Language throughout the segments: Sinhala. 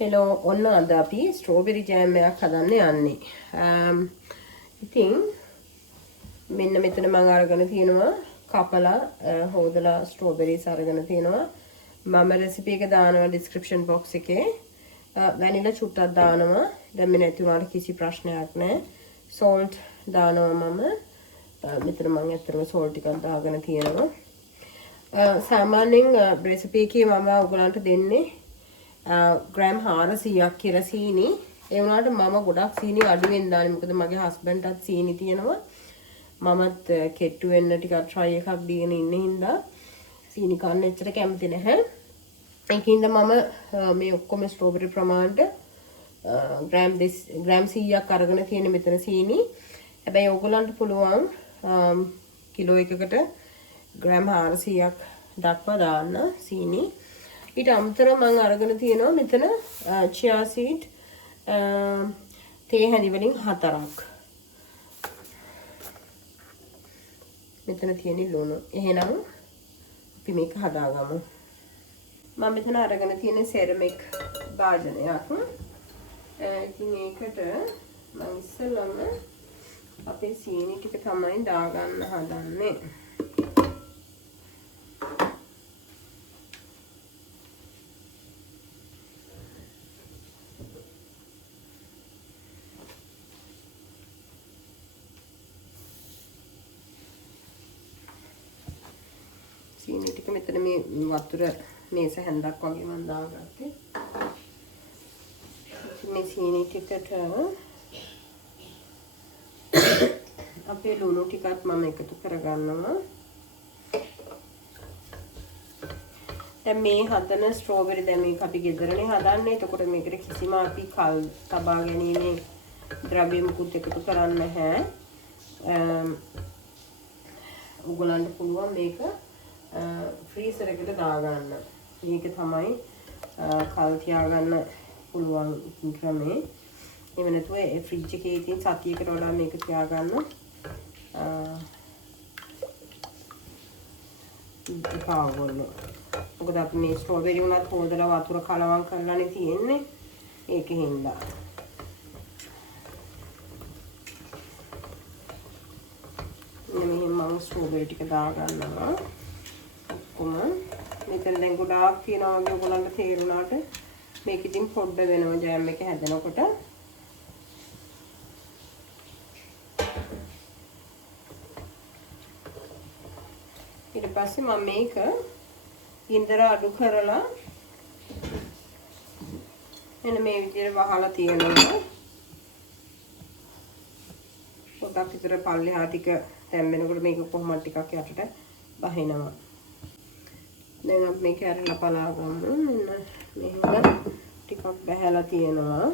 හෙලෝ ඔන්න අද අපි ස්ට්‍රෝබෙරි ජෑම් එකක් හදන්න යන්නේ. ඉතින් මෙන්න මෙතන මම අරගෙන තියෙනවා කපලා හොදලා ස්ට්‍රෝබෙරිස් අරගෙන තියෙනවා. මම රෙසිපි එක දානවා ඩිස්ක්‍රිප්ෂන් බොක්ස් එකේ. වැනිලා චුට්ටක් දානවා. දැන් මේ නැති වුණාට කිසි ප්‍රශ්නයක් නැහැ. සෝල්ට් දානවා මම. මෙතන මම ඇත්තටම සෝල්ට් ටිකක් දාගෙන තියෙනවා. සාමාන්‍යයෙන් රෙසිපි එකේ මම ඔයගලන්ට දෙන්නේ ග්‍රෑම් 400ක් කියලා සීනි. ඒ වුණාට මම ගොඩක් සීනි අඩුවෙන් දාන්නේ. මොකද මගේ හස්බන්ඩ්ටත් සීනි තියෙනවා. මමත් කෙට්ටු වෙන්න ටිකක් try එකක් දීගෙන ඉන්න හින්දා සීනි කන්න එච්චර කැමති නැහැ. ඒකින්ද මම මේ ඔක්කොම ස්ට්‍රෝබෙරි ප්‍රමාණයට ග්‍රෑම් 100ක් අරගෙන තියෙන මෙතන සීනි. හැබැයි ඕගොල්ලන්ට පුළුවන් කිලෝ එකකට ග්‍රෑම් 400ක් දක්වා දාන්න සීනි. ඊට අමතරව මම අරගෙන තියෙනවා මෙතන chia seed තේ හැඳි වලින් 4ක්. මෙතන තියෙන ලුණු. එහෙනම් අපි මේක හදාගමු. මම මෙතන අරගෙන තියෙන සෙරමික් භාජනයක්. ඉතින් ඒකට මම ඉස්සෙල්ලාම අපේ සීනි ටික තමයි දාගන්න හදන්නේ. සීනි ටික මෙතන මේ වතුර මේස හැන්දක් වගේ මම දාගත්තේ. මේ සීනි ටිකට අපේ ලුණු ටිකත් මම එකතු කරගන්නවා. දැන් මේ හදන ස්ට්‍රෝබෙරි දැන් මේක අපි ගෙදරනේ හදන්නේ. එතකොට මේකට කිසිම අපි කල් තබා ගැනීමේ ද්‍රව්‍ය මුකුත් එකතු කරන්නේ නැහැ. ඔයගලන්ට පුළුවන් මේක ෆ්‍රීසර් එකට දාගන්න. මේක තමයි කල් තියාගන්න පුළුවන් ක්‍රමේ. එහෙම නැතුව ෆ්‍රිජ් එකේ ඉතින් සතියකට වඩා මේක තියාගන්න එපා වුණා. මොකද අපි මේ ස්ට්‍රෝබෙරි උනත් හොදලා වතුර කලවම් කරලානේ තියෙන්නේ. ඒකෙන් දා මෙන්න මම ස්ට්‍රෝබෙරි ටික දාගන්නවා. මෙතන දැන් ගොඩාක් තියෙනවා වගේ ඔයගොල්ලන්ට තේරුණාට මේක ඉතින් පොඩ්ඩ වෙනවා ජෑම් එක හැදෙනකොට. ඊට පස්සේ මම මේක ගින්දර අඩු කරලා එන්න මේ විදිහට වහලා තියෙනවා. පොඩක් විතර පල්ලෙහා ටික තැම්බෙනකොට මේක කොහොමද ටිකක් යටට බහිනවා. දැන් අපි මේක අරලා පලා ගමු. මෙන්න මේක ටිකක් බහැලා තියෙනවා.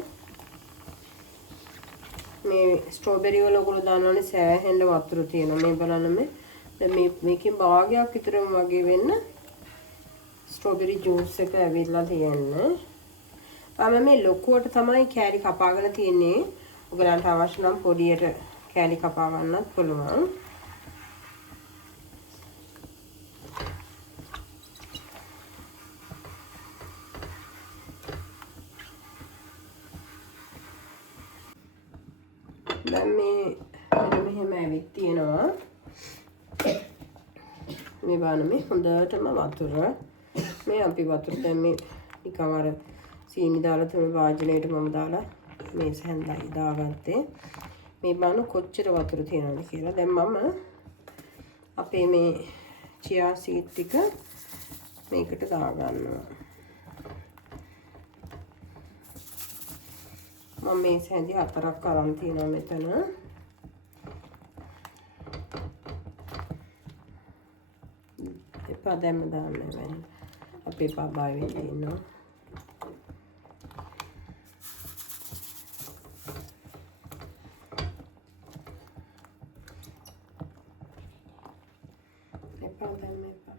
මේ ස්ට්‍රෝබෙරි වල ඔයගොල්ලෝ දන්නවනේ සෑහෙන වතුර තියෙනවා. මේ බලන්න දැන් මේකෙන් භාගයක් විතර වගේ වෙන්න ස්ට්‍රෝබෙරි ජූස් එක ඇවිල්ලා තියෙන්නේ. මම මේ ලොකුවට තමයි කෑලි කපාගෙන තියන්නේ. ඔයගලන්ට අවශ්‍ය නම් පොඩියට කෑලි කපා ගන්නත් පුළුවන්. දැන් මේ මෙහෙම ඇවිත් තියෙනවා. මේ බලන්න මේ හොඳටම වතුර. මේ අපි වතුර දැන් මේ නිකන් අර සීනි දාලා තුන වාජනයේට මම දාලා මේ සැන්දයි දාගත්තේ. මේ බලන්න කොච්චර වතුර තියෙනවද කියලා. දැන් මම අපේ මේ chia seed ටික මේකට දාගන්නවා. මම මේ සැන්දි 4ක් අරන් තියෙනවා මෙතන. එපා දැම්ම දාන්න වෙන. අපේ පබාය වෙන්නේ ඉන්නවා. එපා දැම්ම එපා.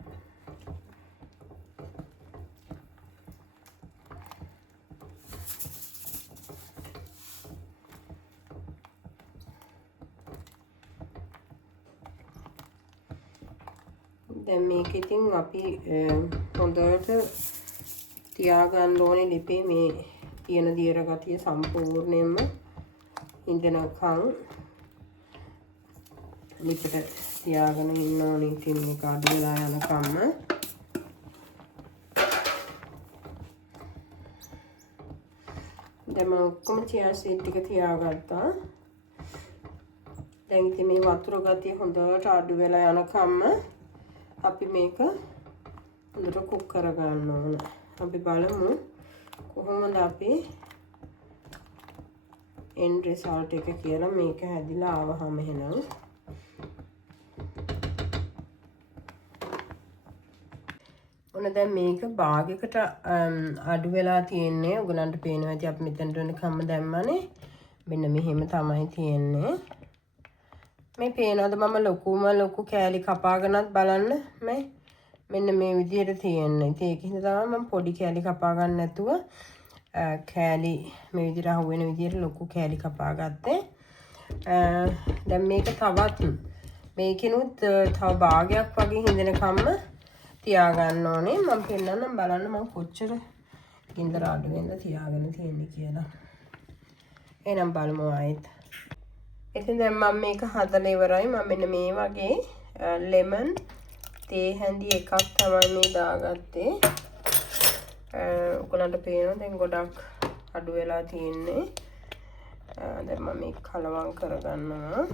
දැන් මේක ඉතින් අපි හොඳට තියාගන්න ඕනේ ලිපේ මේ තියෙන දියර ගතිය සම්පූර්ණයෙන්ම ඉඳනකම් ලිපට තියාගෙන ඉන්න ඕනේ. ඉතින් මේක අඩු වෙලා යනකම්ම දැන් මම ඔක්කොම චියා සීඩ් ටික තියාගත්තා. දැන් ඉතින් මේ වතුර ගතිය හොඳට අඩු වෙලා යනකම්ම අපි මේක හොඳට කුක් කරගන්න ඕන. අපි බලමු කොහොමද අපි end result එක කියලා. මේක හැදිලා ආවහම එහෙනම් ඔන්න දැන් මේක භාගයකට අඩු වෙලා තියෙන්නේ. ඔයගලන්ට පේනවා ඇති අපි මෙතනට වෙනකම්ම දැම්මනේ. මෙන්න මෙහෙම තමයි තියෙන්නේ. මේ පේනවද මම ලොකු කෑලි කපාගෙනත් බලන්න මේ මෙන්න මේ විදිහට තියෙන්නේ. ඉතින් ඒකින්ද තමයි මම පොඩි කෑලි කපා ගන්න නැතුව කෑලි මේ විදිහට අහුවෙන විදිහට ලොකු කෑලි කපා ගත්තේ. දැන් මේක තවත් මේකිනුත් තව භාගයක් වගේ හිඳනකම්ම තියාගන්න ඕනේ. මම පෙන්නන්නම් බලන්න මම කොච්චර ගින්දර අඩු වෙනද තියාගෙන තියෙන්නේ කියලා. එහෙනම් බලමු ආයෙත්. ඉතින් දැන් මම මේක හදලා ඉවරයි. මම මෙන්න මේ වගේ ලෙමන් තේ හැඳි එකක් තමයි මේ දාගත්තේ. ඔයගලන්ට පේනවා දැන් ගොඩක් අඩු වෙලා තියෙන්නේ. දැන් මම මේක කලවම් කරගන්නවා.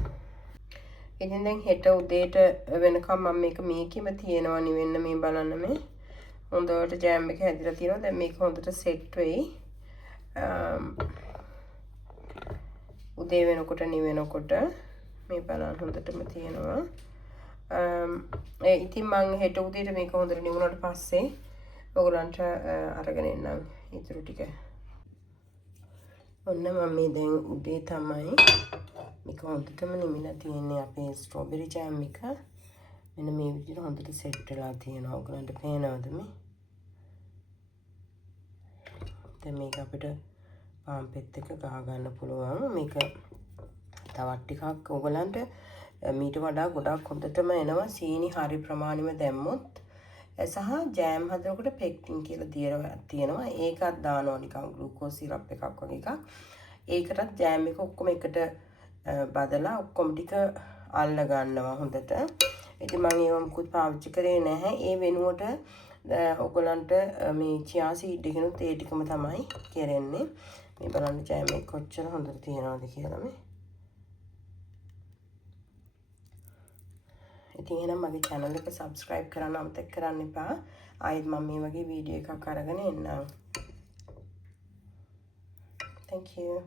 ඉතින් දැන් හෙට උදේට වෙනකම් මම මේකෙම තියෙනවා නිවෙන්න. මේ බලන්න මේ හොඳට ජෑම් එක හැදිලා තියෙනවා. දැන් මේක හොඳට සෙට් වෙයි. උදේ වෙනකොට නිවෙනකොට මේ බලන්න හොඳටම තියෙනවා. ඉතින් මම හෙට උදේට මේක හොඳට නිවුණාට පස්සේ ඔයගලන්ට අරගෙන එන්නම් ඊටු ටික. ඔන්න මම මේ දැන් උදේ තමයි මේක හොඳටම නිමිලා තියෙන්නේ අපේ ස්ට්‍රෝබෙරි ජෑම් එක. මෙන්න මේ විදිහට හොඳට සෙට් වෙලා තියෙනවා. ඔයගලන්ට පේනවද මේ? දැන් මේක අපිට පාන් පෙත් එක ගහ ගන්න පුළුවන්. මේක තවත් ටිකක් ඔයගලන්ට මීට වඩා ගොඩක් හොඳටම එනවා සීනි හරි ප්‍රමාණෙම දැම්මොත්. සහ ජෑම් හදනකොට පෙක්ටින් කියලා තියෙනවා. ඒකත් දානවා නිකන් ග්ලූකෝස් සිරප් එකක් වගේ එකක්. ඒකටත් ජෑම් එක ඔක්කොම එකට බදලා ඔක්කොම ටික අල්ල ගන්නවා හොඳට. ඉතින් මම ඒව මුකුත් පාවිච්චි කරේ නැහැ. ඒ වෙනුවට ඔයගලන්ට මේ චියා සීඩ් එකනොත් ඒ ටිකම තමයි කරන්නේ. මේ බලන්න ජෑම් එක කොච්චර හොඳට තියෙනවද කියලා මේ. ඉතින් එහෙනම් මගේ channel එක subscribe කරන්න අමතක කරන්න එපා. ආයෙත් මම මේ වගේ වීඩියෝ එකක් අරගෙන එන්නම්. Thank you.